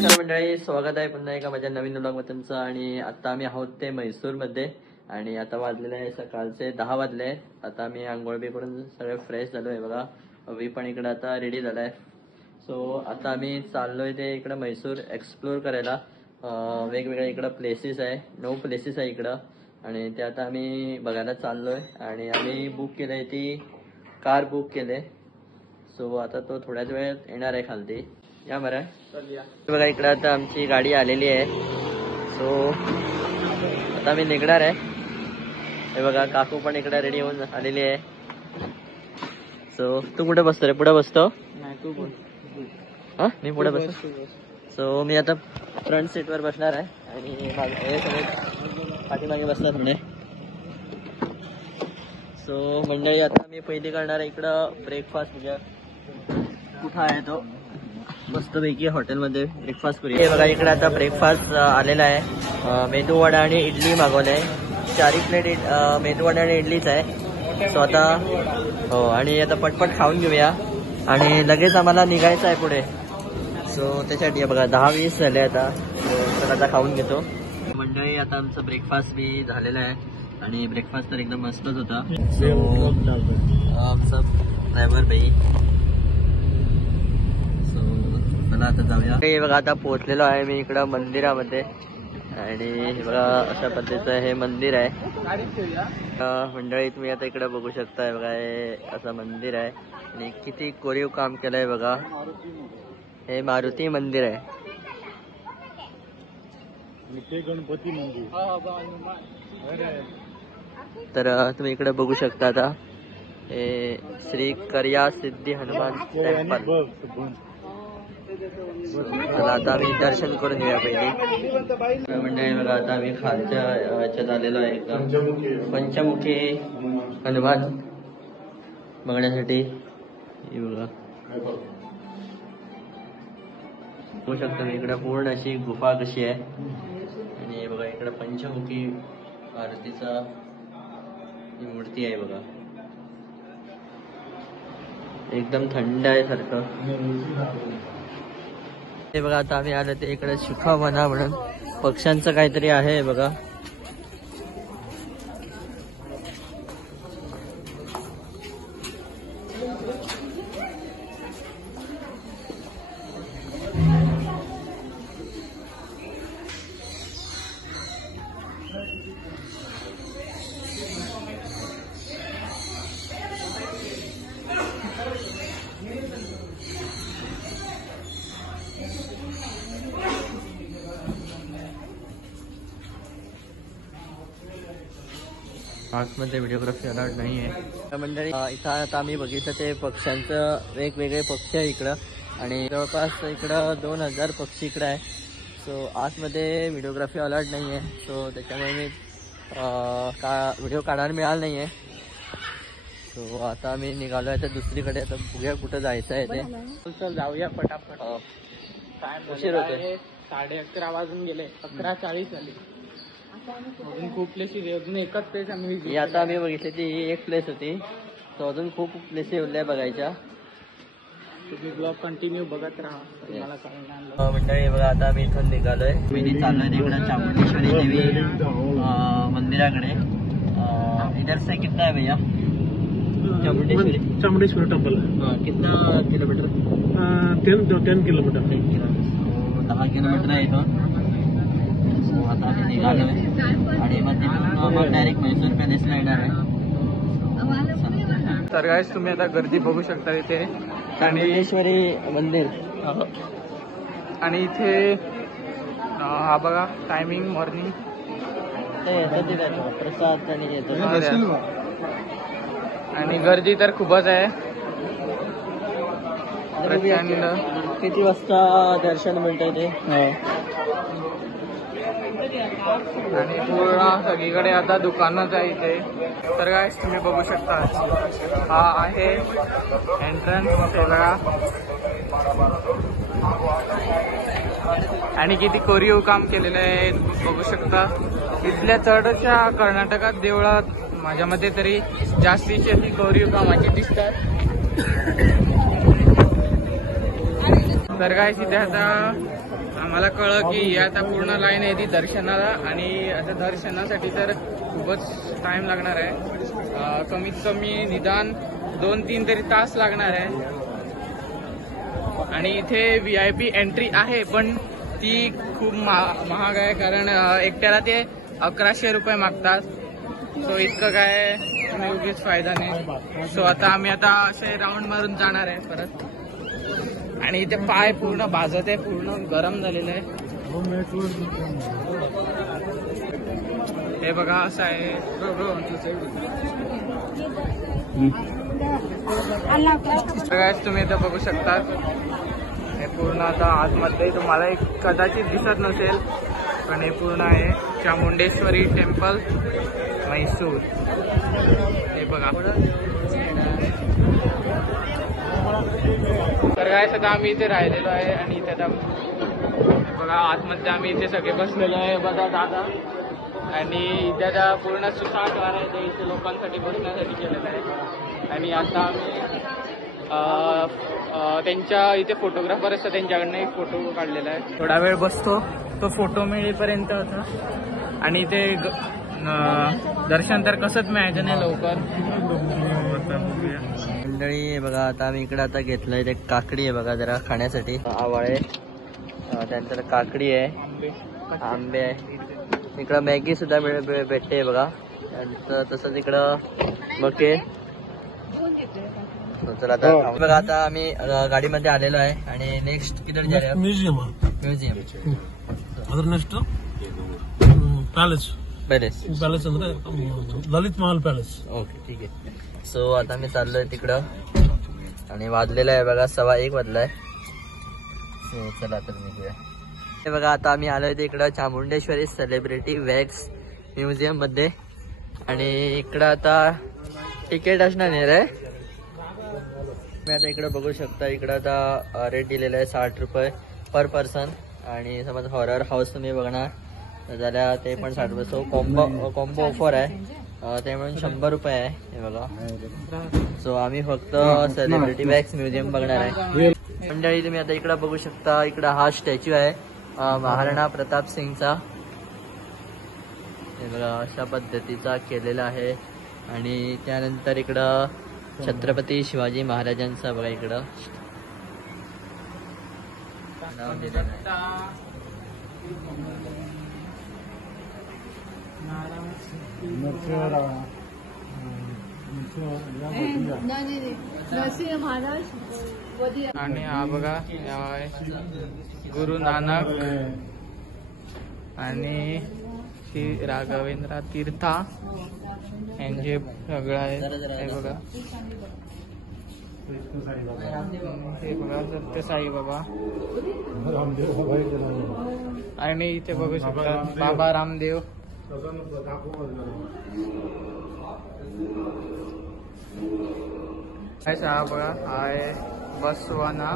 नमस्कार मंडळी, स्वागत आहे पुन्हा एका माझ्या नवीन व्लॉगमध्ये तुमचं. आणि आता आम्ही आहोत ते म्हैसूरमध्ये आणि आता वाजलेले आहे सकाळचे 10 वाजले. आता मी आंघोळ बी करून सगळे फ्रेश झालो आहे बघा. अवी पण इकडे आता रेडी झालाय. सो आता आम्ही चाललोय ते इकडे म्हैसूर एक्सप्लोर करायला. वेगवेगळे इकडं प्लेसेस आहे, 9 प्लेसेस आहे इकडं आणि ते आता आम्ही बघायला चाललोय. आणि आम्ही बुक केलंय, ती कार बुक केले. सो आता तो थोड्याच वेळात येणार आहे खालती. या बरं बघा, इकडे आता आमची गाडी आलेली आहे. सो आता मी निघणार आहे. हे बघा, काकू पण इकडे रेडी होऊन आलेली आहे. सो तू कुठे बसतो रे? पुढे बसतो? नाही, तू बस. हा, मी पुढे बस. सो मी आता फ्रंट सीटवर बसणार आहे आणि हे सगळे पाठीमागे बसतात म्हणे. सो मंडळी, आता मी पहिली करणार आहे इकडं ब्रेकफास्ट. म्हणजे कुठं आहे तो मस्तपैकी हॉटेलमध्ये ब्रेकफास्ट करूया. बघा, इकडे आता ब्रेकफास्ट आलेला आहे. मेदू वडा आणि इडली मागवले. 4 प्लेट मेदू वडा आणि इडलीच आहे. सो आता हो, आणि आता पटपट खाऊन घेऊया आणि लगेच आम्हाला निघायचं आहे पुढे. सो त्याच्यासाठी बघा 10-20 झाले आता. तर आता खाऊन घेतो मंडळी. आता आमचा ब्रेकफास्ट बी झालेला आहे आणि ब्रेकफास्ट तर एकदम मस्तच होता. सो आमचा ड्रायव्हर बाई. आता जाऊया. हे बघा, आता पोहोचलेलो आहे मी इकडं मंदिरामध्ये आणि इकडं अशा पद्धतीचं हे मंदिर आहे. मंडळी तुम्ही आता इकडे बघू शकताय बघा, हे असं मंदिर आहे आणि किती कोरीव काम केलंय बघा. हे मारुती मंदिर आहे. ते गणपती मंदिर. तर तुम्ही इकडे बघू शकता. आता हे श्री कर्या सिद्धी हनुमान टेम्पल. चला आता आम्ही दर्शन करून घेऊया पहिले. म्हणजे आता आम्ही खालच्या ह्याच्यात आलेलो आहे, पंचमुखी हनुमान बघण्यासाठी. बघू शकता मी इकडे पूर्ण अशी गुफा कशी आहे आणि बघा इकडे पंचमुखी मारुतीचा मूर्ती आहे बघा. एकदम थंड आहे सारखं. हे बघा, आता आम्ही आलो ते इकडे सुखावना म्हणून पक्ष्यांचं काहीतरी आहे बघा. मंडळी, इथं आता आम्ही बघितलं ते पक्ष्यांचं वेगवेगळे पक्षी आहे इकडं आणि जवळपास इकडं 2000 पक्षी इकडं आहे. सो आतमध्ये व्हिडिओग्राफी अलाउड नाही आहे. सो त्याच्यामुळे मी व्हिडिओ काढायला मिळाला नाही आहे. सो आता आम्ही निघालो आहे तर दुसरीकडे. आता बघूया कुठं जायचं आहे ते. जाऊया पटापट. उशीर होते. 11:30 वाजून गेले. 11:40 झाले. अजून खूप प्लेसेस आहे. अजून एकच प्लेस आम्ही आता आम्ही बघितली ती एक प्लेस होती. तो अजून खूप प्लेसेस होत्या बघायच्या. तुम्ही ब्लॉग कंटिन्यू बघत राहा. मंडळी बघा, आता आम्ही इथून निघालोय. मी चाललोय तिकडे चामुंडेश्वरी देवी मंदिराकडे. इधर से कितना है भैया? चामुंडेश्वरी टेम्पल. कितना किलोमीटर? 10 किलोमीटर. 10 किलोमीटर आहे इथून. आता आम्ही निघालोय आणि मग तिथून मग डायरेक्ट म्हैसूर पॅलेसला येणार आहे. तर गाईस, तुम्ही आता गर्दी बघू शकता इथे चामुंडेश्वरी मंदिर. आणि इथे हा बघा टायमिंग मॉर्निंग ते येतं तिला प्रसाद आणि येतं. आणि गर्दी तर खूपच आहे. किती वाजता दर्शन मिळतंय ते? आणि पूर्ण सगळीकडे आता दुकानच आहे इथे. तर गाईस, तुम्ही बघू शकता हा आहे एंट्रन्स आहे बघा. आणि किती कोरीव काम केलेलं आहे बघू शकता. इथल्या चढशा कर्नाटकात देवळात माझ्यामध्ये तरी जास्तीचे कोरीव कामाचे दिसतात. तर काय इथे आता आम्हाला कळलं की आता पूर्ण लाईन आहे ती दर्शनाला आणि आता दर्शनासाठी तर खूपच टाइम लागणार आहे. कमीत कमी निदान 2-3 तरी तास लागणार आहे. आणि इथे VIP एंट्री आहे पण ती खूप महाग आहे कारण एकट्याला ते 1100 रुपये मागतात. सो इतकं काय उगीच फायदा नाही. सो आता आम्ही आता असे राऊंड मारून जाणार आहे परत. आणि इथे पाय पूर्ण भाजत आहे, पूर्ण गरम झालेलं आहे. हे बघा असं आहे. तुम्ही इथे बघू शकता हे पूर्ण आता आतमध्ये तुम्हाला कदाचित दिसत नसेल पण हे पूर्ण आहे चामुंडेश्वरी टेम्पल म्हैसूर. तर काय सध्या आम्ही इथे राहिलेलो आहे आणि इथे आता बघा आतमध्ये आम्ही इथे सगळे बसलेलो आहे. बघा दादा आणि इथे आता पूर्ण सुसाट आहे ते इथे लोकांसाठी बसण्यासाठी केलेलं आहे. आणि आता आम्ही त्यांच्या इथे फोटोग्राफर असतात त्यांच्याकडनं एक फोटो काढलेला आहे. थोडा वेळ बसतो तो फोटो मिळेपर्यंत होता. आणि इथे दर्शन तर कसंच मिळायचं नाही लवकर. मंडळी बघा आता आम्ही इकडे आता घेतलंय ते काकडी आहे बघा जरा खाण्यासाठी. आवाळे त्यानंतर काकडी आहे, आंबे आहे. इकडं मॅगी सुद्धा भेटते बघा. तसंच इकडं ओके चला आता बघा आता आम्ही गाडीमध्ये आलेलो आहे आणि नेक्स्ट किधर जाऊया? म्युझियम. अदर नेक्स्ट पैलेस ಅಂದ್ರೆ ललित महल पॅलेस. ओके ठीक आहे. सो आता मी चाललोय तिकडं आणि वाजलेला आहे बघा 1:15 वाजलाय. सो चला आता निघूया. हे बघा आता आम्ही आलोय तिकडं चामुंडेश्वरी सेलिब्रिटी वॅक्स म्युझियम मध्ये. आणि इकडं आता तिकीट असणार नाही रे. मी आता इकडं बघू शकता इकडं आता रेट दिलेला आहे 60 रुपये पर पर्सन. आणि समज हॉरर हाऊस तुम्ही बघणार झाल्या ते पण 60 रुपये. सो कॉम्बो ऑफर आहे त्यामुळे 100 रुपये आहे हे बघा. सो आम्ही फक्त सेलिब्रिटी वॅक्स म्युझियम बघणार आहे. मंडळी तुम्ही आता इकडं बघू शकता इकडं हा स्टॅच्यू आहे महाराणा प्रताप सिंगचा. अशा पद्धतीचा केलेला आहे. आणि त्यानंतर इकडं छत्रपती शिवाजी महाराजांचा बघा इकडं. आणि हा बघा आणि राघवेंद्र तीर्था यांचे सगळं आहे. सत्य साई बाबा आणि इथे बघू शकता बाबा रामदेव. आहे बसवाना.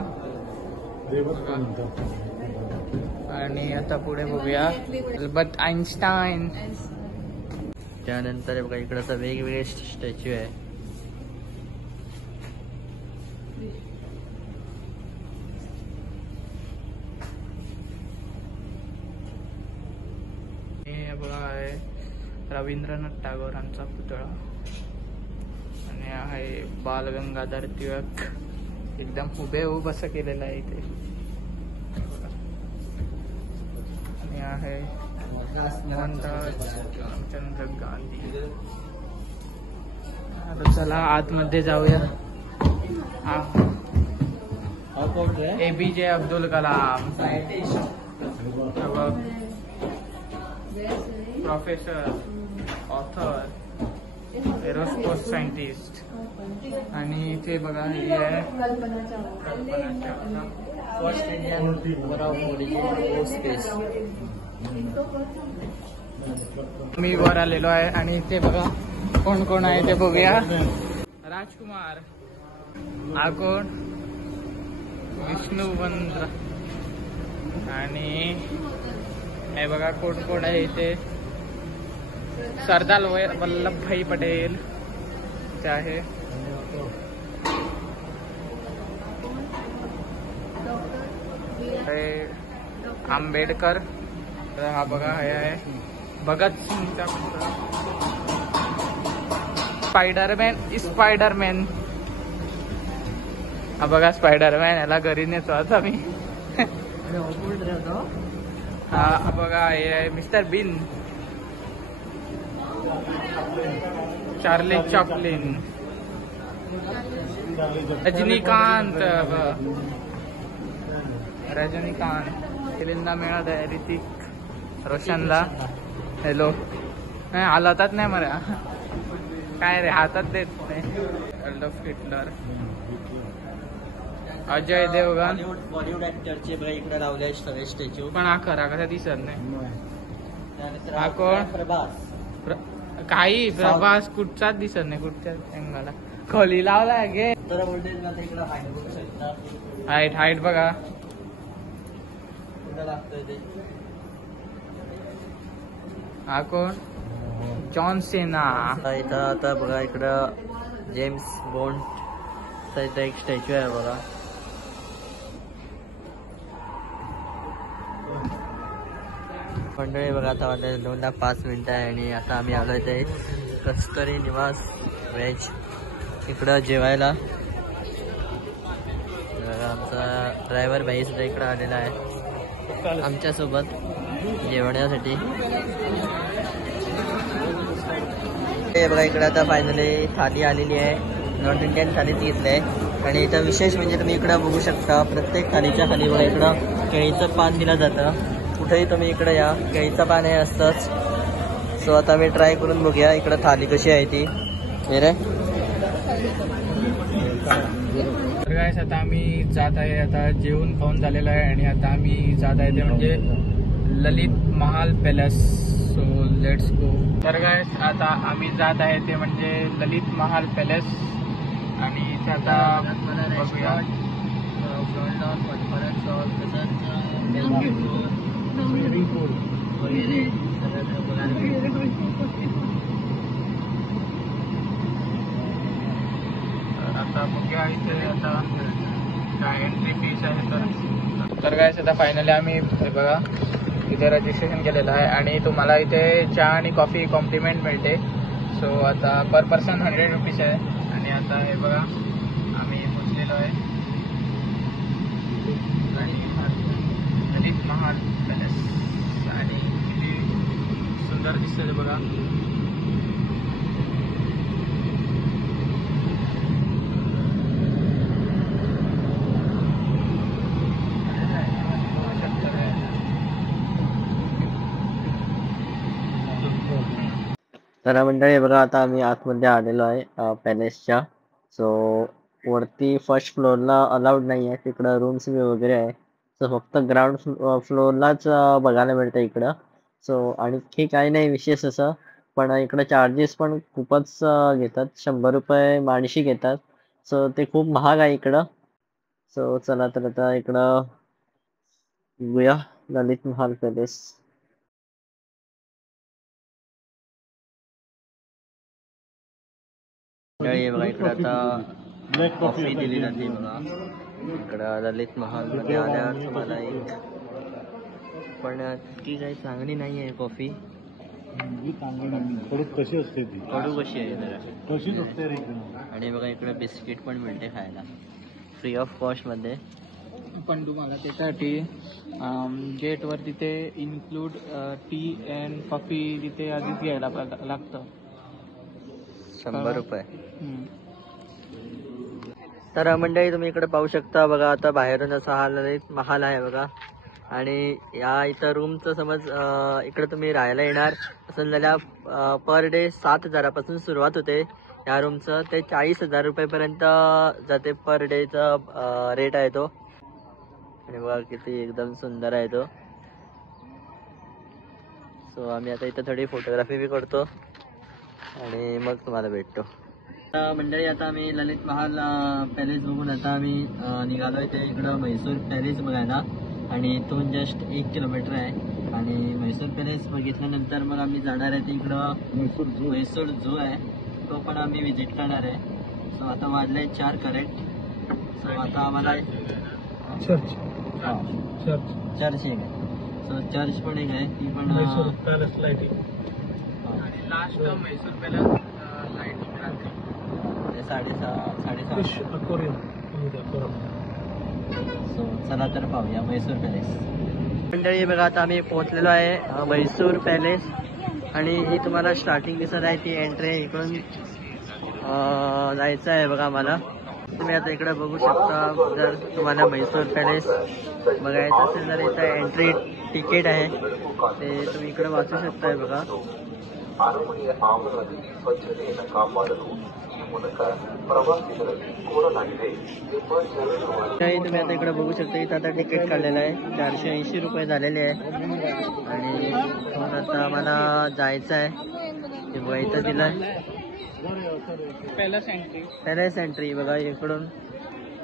आणि आता पुढे बघूया अल्बर्ट आइन्स्टाईन. त्यानंतर बघा इकडं असं वेगवेगळे स्टॅच्यू आहे. हे बघा आहे रवींद्रनाथ टागोरांचा पुतळा. आणि आहे बाल गंगाधर टिळक एकदम हुबेहूब असं केलेलं आहे. आहे चला आतमध्ये जाऊया. हा कोण रे? APJ Abdul Kalam scientist, professor, author, aerospace scientist. आणि इथे बघा हे आहे first Indian woman of origin space. मी वर आलेलो आहे आणि इथे बघा कोण कोण आहे ते बघूया. राजकुमार, हा कोण? विष्णू वंद. आणि हे बघा कोण कोण आहे इथे. सरदार वल्लभभाई पटेल ते आहे. आंबेडकर. तर हा बघा हे आहे भगत सिंगचा स्पायडरमॅन. हा बघा स्पायडरमॅन, याला घरी नेतो आता मी. हा बघा हे आहे Mister Bean, Charlie Chaplin, Rajinikanth. केविनला मिळत आहे, ऋतिक रोशनला. हॅलो नाही हालतच नाही मला काय रे, हातात देत हिटलर. अजय देवगण, बॉलिवूड ऍक्टरचे बघा इकडे लावले सगळे स्टॅच्यू. पण हा खरा कसा दिसत नाही. त्यानंतर हा कोण? प्रभास. काही प्रभास कुठचाच दिसत नाही. कुठच्याच मला खोली लावलाय गे. तर बोलते आता इकडे हाईट बघू शकता. हाईट बघा कुठं लागतोय ते. हा कोण? जॉन सेना. इथं आता बघा इकडं जेम्स बॉन्डचा इथं एक स्टॅच्यू आहे बघा. मंडळी बघा आता माझ्या 5 मिनिटं आहे आणि आता आम्ही आलो इथे कस्तुरी निवास व्हेज इकडं जेवायला. ड्रायव्हर भाई सुद्धा इकडं आलेला आहे आमच्यासोबत जेवण्यासाठी. हे बघा इकडं आता फायनली थाली आलेली आहे. नॉन इंडियन थाली घेतली आहे आणि इथं विशेष म्हणजे तुम्ही इकडं बघू शकता प्रत्येक थालीच्या खाली बघा इकडं केळीचं पान दिलं जातं. कुठेही तुम्ही इकडं या केळीचं पान हे असतंच. सो आता मी ट्राय करून बघूया इकडं थाली कशी आहे ती. बरं तर गाईस आता आम्ही जात आहे. आता जेवण खाऊन झालेलं आहे आणि आता आम्ही जात आहे ते म्हणजे ललित महाल पॅलेस. So let's go. तर गाईस आता आम्ही जात आहे ते म्हणजे ललित महाल पॅलेस आणि इथे आता बघूया फ्रंट हॉल, कॉन्फरन्स हॉल, तसंच स्विमिंग पूल वगैरे सगळं बघायला. आता बघूया इथे काय एंट्री फीस आहे. तर काय आता फायनली आम्ही बघा इथे रजिस्ट्रेशन केलेलं आहे आणि तुम्हाला इथे चहा आणि कॉफी कॉम्प्लिमेंट मिळते. सो आता पर पर्सन 100 रुपीज आहे. आणि आता हे बघा आम्ही पोचलेलो आहे ललित महाल पॅलेस आणि किती सुंदर दिसते ते बघा. तर मंडळी बघा आता आम्ही आतमध्ये आलेलो आहे पॅलेसच्या. सो वरती फर्स्ट फ्लोअरला अलाउड नाही आहे. तिकडं रूम्स वगैरे आहे. सो फक्त ग्राउंड फ्लोअरलाच बघायला मिळतं इकडं. सो आणखी काही नाही विशेष असं, पण इकडं चार्जेस पण खूपच घेतात. 100 रुपये माणशी घेतात. सो ते खूप महाग आहे इकडं. सो चला तर आता इकडं बघूया ललित महाल पॅलेस. ब्लॅक कॉफी इकडं ललित महाल पण ती काही चांगली नाही आहे कॉफी. कशी असते ती कशीच असते. आणि बघा इकडं बिस्किट पण मिळते खायला फ्री ऑफ कॉस्ट मध्ये. पण तुम्हाला त्याच्यासाठी गेटवर तिथे इन्क्लूड टी अँड कॉफी तिथे आधीच घ्यायला लागतं. 100 रुपये. तर मंडळी तुम्ही इकडे पाहू शकता बघा आता बाहेरून असा हा ललित महाल आहे बघा. आणि या इथं रूमचं समज इकडे तुम्ही राहायला येणार असेल तर पर डे 7,000 सुरुवात होते या रूमचं ते 40,000 रुपयेपर्यंत जाते पर डेचा रेट आहे तो. आणि बघा किती एकदम सुंदर आहे तो. सो आम्ही आता इथं थोडी फोटोग्राफी बी करतो आणि मग तुम्हाला भेटतो. मंडळी आता आम्ही ललित महाल पॅलेस बघून आता आम्ही निघालो आहे ते इकडं म्हैसूर पॅलेस बघायला. आणि इथून जस्ट 1 किलोमीटर आहे. आणि म्हैसूर पॅलेस बघितल्यानंतर मग आम्ही जाणार आहे ते इकडं म्हैसूर झू आहे तो पण आम्ही विजिट करणार आहे. सो आता वाजले 4 करेक्ट. सो आता आम्हाला चर्च चर्च एक आहे. सो चर्च पण एक आहे, ती पण मैसूर पॅलेस लाइटिंग आणि लास्ट बरं. म्हैसूर पॅलेस लाईटिंग राहते. ते 6:30 फिश अक्वेरियम सो चला तर पाहूया म्हैसूर पॅलेस. मंडळी बघा, आता आम्ही पोहोचलेलो आहे म्हैसूर पॅलेस आणि ही तुम्हाला स्टार्टिंग दिसत आहे ती एंट्री आहे. इकडून जायचं आहे बघा आम्हाला. तुम्ही आता इकडे बघू शकता, जर तुम्हाला म्हैसूर पॅलेस बघायचं असेल तर इथं एंट्री तिकीट आहे, ते तुम्ही इकडे वाचू शकताय बघा. ಅರಮನೆಯ ಆವರಣದಲ್ಲಿ ಸ್ವಚ್ಛತೆಯನ್ನು ಕಾಪಾಡಲು ಈ ಮೂಲಕ ಪ್ರವಾಸಿಗರಲ್ಲಿ ಕೋರಲಾಗಿದೆ. ನಿಮ್ಮ ಚಲನವಲನ काही तुम्ही आता इकडे बघू शकता, इथं आता तिकीट काढलेलं आहे 480 रुपये झालेले आहे. आणि आता आम्हाला जायचं आहे ते बघा, इथं दिलं पॅलेस एंट्री. पॅलेस एंट्री बघा, इकडून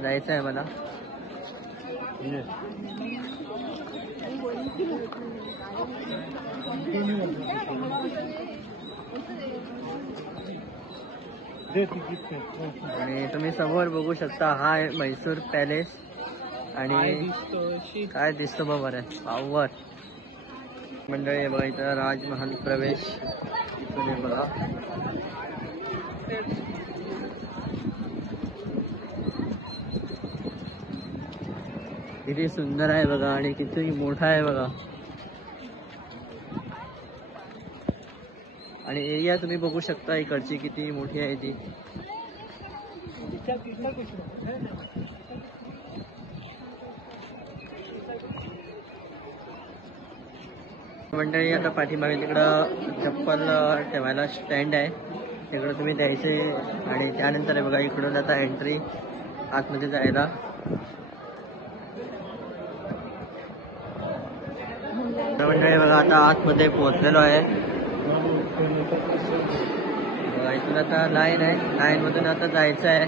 जायचं आहे मला. आणि तुम्ही समोर बघू शकता, हा आहे म्हैसूर पॅलेस. काय आणि दिसतो अशी काय दिसतं बघ बरं पावर मंडळी बघा, इथं राजमहाल प्रवेश तुम्ही बघा. किती सुंदर आहे बघा आणि किती मोठा आहे बघा. आणि एरिया तुम्ही बघू शकता इकडची किती मोठी आहे ती. मंडळी आता पाठीमागे तिकडं चप्पल ठेवायला स्टँड आहे, तिकडं तुम्ही द्यायचे. आणि त्यानंतर आहे बघा, इकडून आता एंट्री आतमध्ये जायला. मंडळी बघा, आता आतमध्ये पोहोचलेलो आहे. इथून आता लाईन मधून आता जायचं आहे.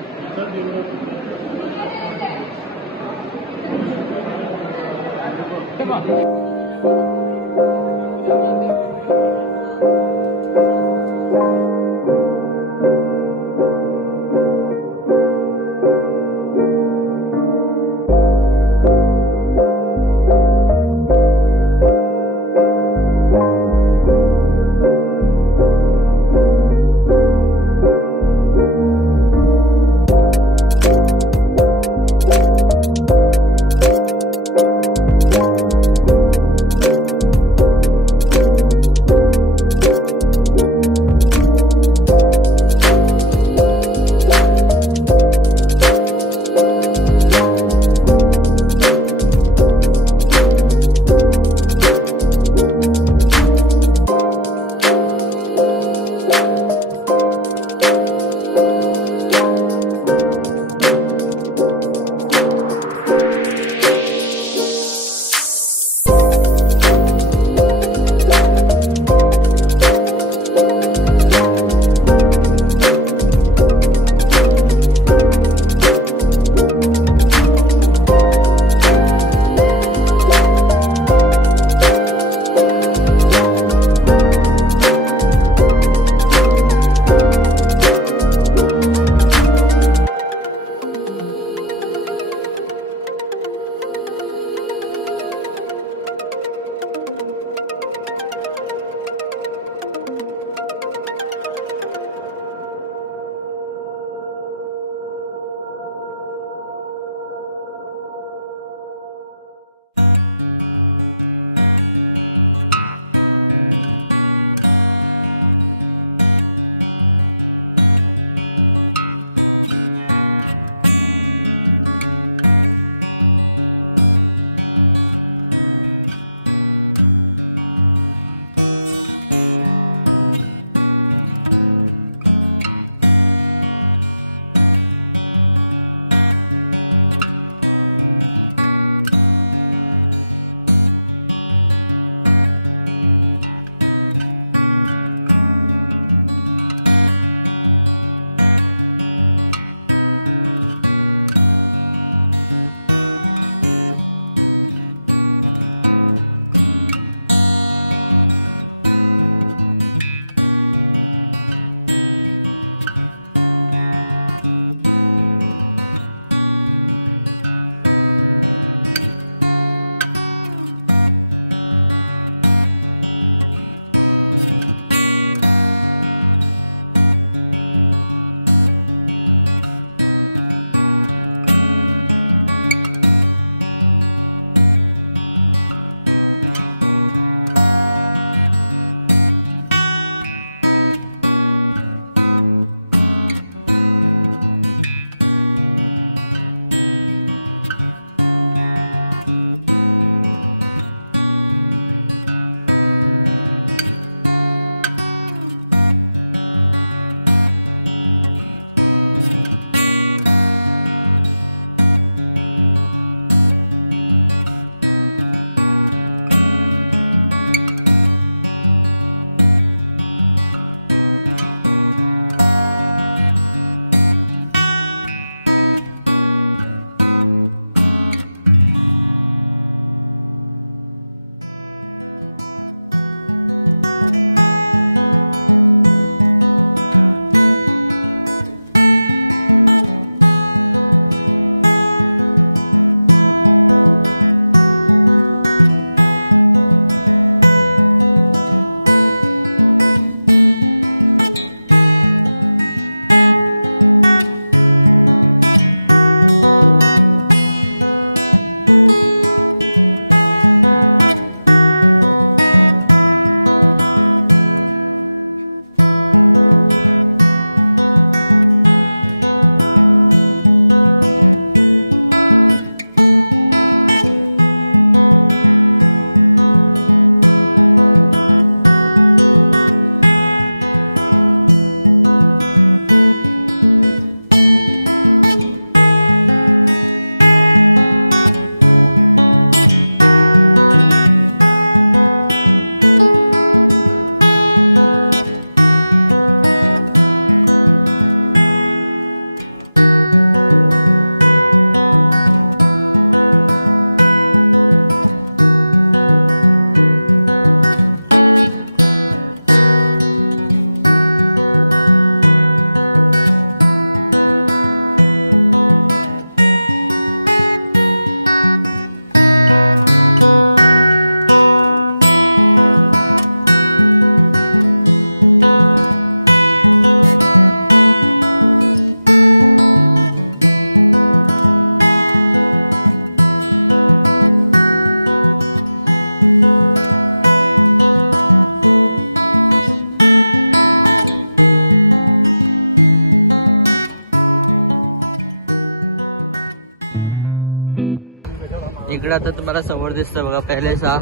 असतो बघा पॅलेस हा.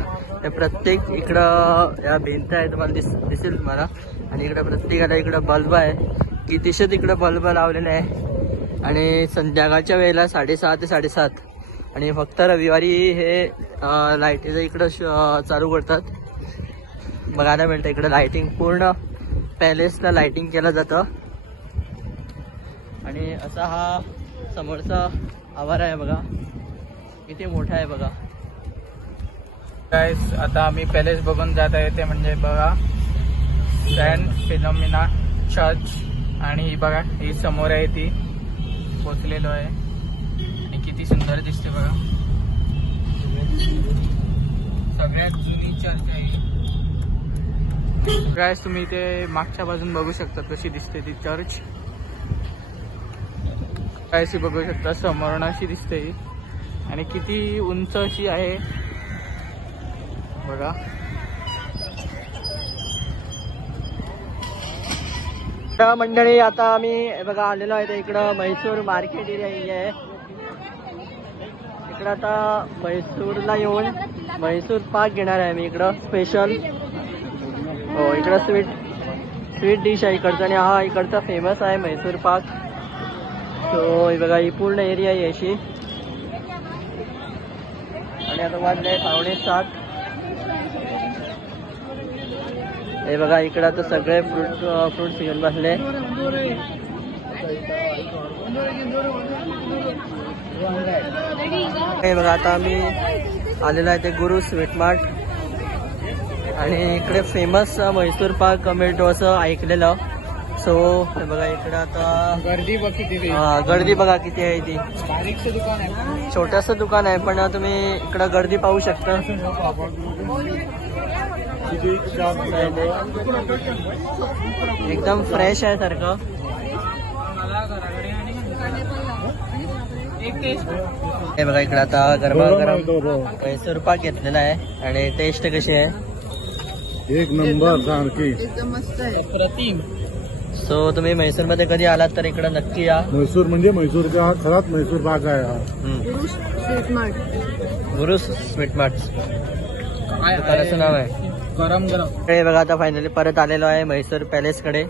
प्रत्येक इकडं या भिंत आहे तुम्हाला दिसेल तुम्हाला. आणि इकडं प्रत्येकाला इकडं बल्ब आहे, कितीशे तिकडं बल्ब लावलेले आहे. आणि संध्याकाळच्या वेळेला 6:30 ते 7:30 आणि फक्त रविवारी हे लाईटीचं इकडं चालू करतात. बघायला मिळतं इकडं लाईटिंग, पूर्ण पॅलेसला लाईटिंग केलं जातं. आणि असा हा समोरचा आवार आहे बघा, किती मोठा आहे बघा. गाईस आता आम्ही पॅलेस बघून जात आहे, ते म्हणजे बघा ग्रँड फिनॉमिना चर्च. आणि ही बघा ही समोर आहे, ती पोचलेलो आहे आणि किती सुंदर दिसते बघा. सगळ्यात जुनी चर्च आहे ही. गाईस तुम्ही ते मागच्या बाजून बघू शकता कशी दिसते ती चर्च. गाईस बघू शकता समोरून अशी दिसते ही. आणि किती उंच अशी आहे बघा. मंडळी आता आम्ही बघा आलेलो आहे इकडं म्हैसूर मार्केट एरिया आहे. इकडं आता म्हैसूरला येऊन म्हैसूर पाक घेणार आहे मी इकडं स्पेशल. हो इकडं स्वीट डिश आहे इकडचं, आणि हा इकडचा फेमस आहे म्हैसूर पाक. सो हे बघा ही पूर्ण एरिया आहे अशी. आणि आता वाजले 7:30. हे बघा इकडं आता सगळे फ्रूट्स घेऊन बसले. हे बघा आता आम्ही आलेलो आहे ते गुरु स्वीट मार्ट. आणि इकडे फेमस म्हैसूर पाक मिळतो असं ऐकलेलं. सो बघा इकडे आता गर्दी बघ किती. गर्दी बघा किती आहे. ती बारीकचं दुकान आहे पण छोटंसं दुकान आहे, पण तुम्ही इकडं गर्दी पाहू शकता. एकदम फ्रेश आहे सारखं. मला घराकडे आणि एक टेस्ट. हे बघा इकडे आता म्हैसूर पाक घेतलेला आहे. आणि टेस्ट कशी आहे? एक नंबर सारखी एकदम मस्त आहे, अप्रतिम. सो तुम्ही म्हैसूर मध्ये कधी आलात तर इकडे नक्की या. म्हैसूर म्हणजे म्हैसूरचा हा खराच म्हैसूर पाक आहे हा. गुरु स्वीट मार्ट काय दुकानाचं नाव आहे. गरम गरम. हे बघा आता फायनली परत आलेलो आहे म्हैसूर पॅलेस कडे.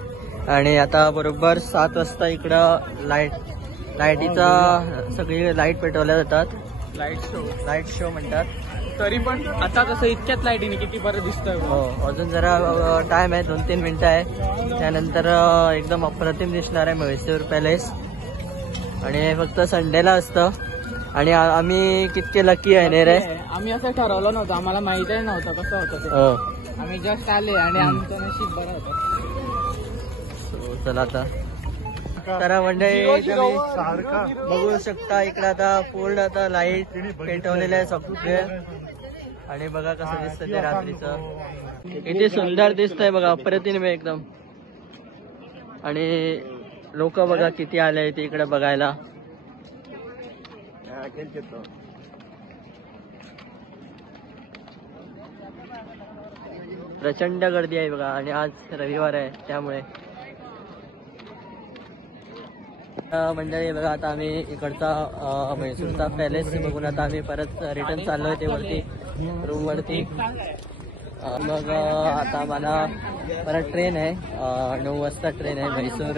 आणि आता बरोबर 7 वाजता इकडं लाईटीचा सगळी लाईट पेटवल्या जातात. लाईट शो म्हणतात. तरी पण आता कसं इतक्याच लाईटीने किती बरं दिसतं. अजून जरा टाइम आहे, 2-3 मिनिटं आहे. त्यानंतर एकदम अप्रतिम दिसणार आहे म्हैसूर पॅलेस. आणि फक्त संडेला असतं. आणि आम्ही कितके लकी आहे रे. आम्ही असं ठरवलं नव्हतं, आम्हाला माहितही नव्हतं कसं होतं ते. आम्ही जस्ट आले आणि आमचं नशीब बरं होतं. चला आता तर मंडळी बघू शकता इकडे आता पूर्ण आता लाईट पेटवलेलं आहे सगळे. आणि बघा कसं दिसतं ते रात्रीचं, किती सुंदर दिसतंय बघा, अप्रतिम एकदम. आणि लोक बघा किती आले ते इकडे बघायला. प्रचंड गर्दी आहे बघा. आणि आज रविवार आहे त्यामुळे. मंडळी बघा आता आम्ही इकडचा म्हैसूरचा पॅलेस बघून आता आम्ही परत रिटर्न चाललोय ते वरती रूम वरती. मग आता आम्हाला परत ट्रेन आहे, 9 वाजता ट्रेन आहे म्हैसूर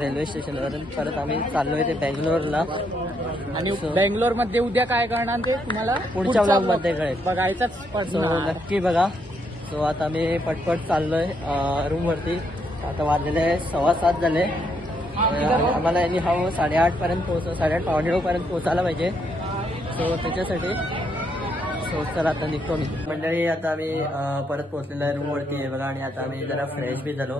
रेल्वे स्टेशनवरून. परत आम्ही चाललोय ते बेंगलोरला. आणि बेंगलोर मध्ये उद्या काय करणार ते तुम्हाला पुढच्या ब्लॉग मध्ये कळेल, बघायचंच पडणार. नक्की बघा. सो आता आम्ही पटपट चाललोय रूम वरती. आता वाजले 6:15 झाले. आम्हाला एनी हाऊ 8:30 पर्यंत 8:30 पर्यंत पोहोचायला पाहिजे. सो त्याच्यासाठी चला आता निघतो मी. मंडळी आता आम्ही परत पोहोचलेलो आहे रूम वरती बघा. आणि आता आम्ही जरा फ्रेश बी झालो.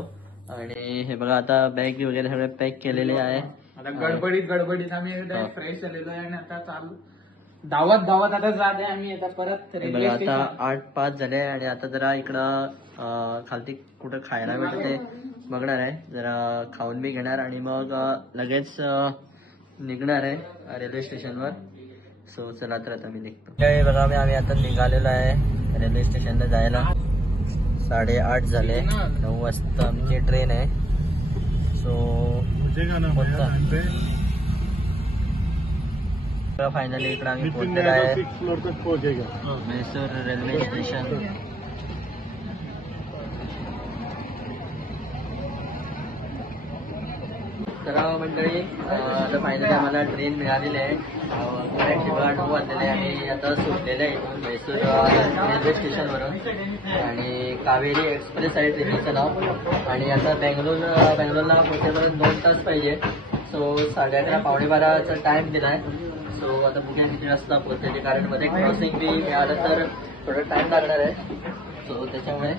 आणि हे बघा आता बॅग वगैरे सगळे पॅक केलेले आहे. आता गडबडीत आम्ही फ्रेश झालेलो आहे आणि आता चालू धावत आता जात आहे आम्ही आता परत बघा. आता 8:05 झाले. आणि आता जरा इकडं खालती कुठं खायला भेटत ते बघणार आहे, जरा खाऊन बी घेणार आणि मग लगेच निघणार आहे रेल्वे स्टेशनवर. सो चला तर आता मी निघतो. बघा आम्ही आता निघालेलो आहे रेल्वे स्टेशनला जायला. 8:30 झाले. 9 वाजता आमची ट्रेन आहे. सो फायनली इकडे आम्ही जितने पोहोचलेलो आहे 6 फ्लोर तक पहुंचेगा. Mysore railway station. तर मंडळी आता फायनली आम्हाला ट्रेन मिळालेली आहे. टॅक्सी गार्ड वाजलेले आहे आणि आता सुटलेले आहे इथून म्हैसूर रेल्वे स्टेशनवरून. आणि कावेरी एक्सप्रेस आहे ट्रेनचं नाव. आणि आता बँगलोरला पोहोचेपर्यंत 2 तास पाहिजे. सो 11:30 12:15चा टाइम दिला आहे. सो आता बघूया किती वाजता पोहोचते, कारण मध्ये क्रॉसिंग बी मिळालं तर थोडं टाइम लागणार आहे. सो त्याच्यामुळे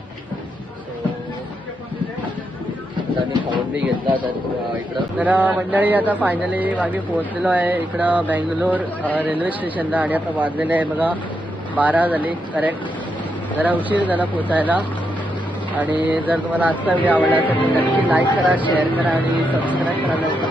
आता मी खाऊन बी घेतला तर इकडं. तर मंडळी आता फायनली आम्ही पोहोचलेलो आहे इकडं बँगलोर रेल्वे स्टेशनला. आणि आता वाजलेले आहे बघा 12 झाली करेक्ट. जरा उशीर झाला पोचायला. आणि जर तुम्हाला आजचा व्हिडिओ आवडला असेल तर नक्की लाईक करा, शेअर करा आणि सबस्क्राईब करायला नका.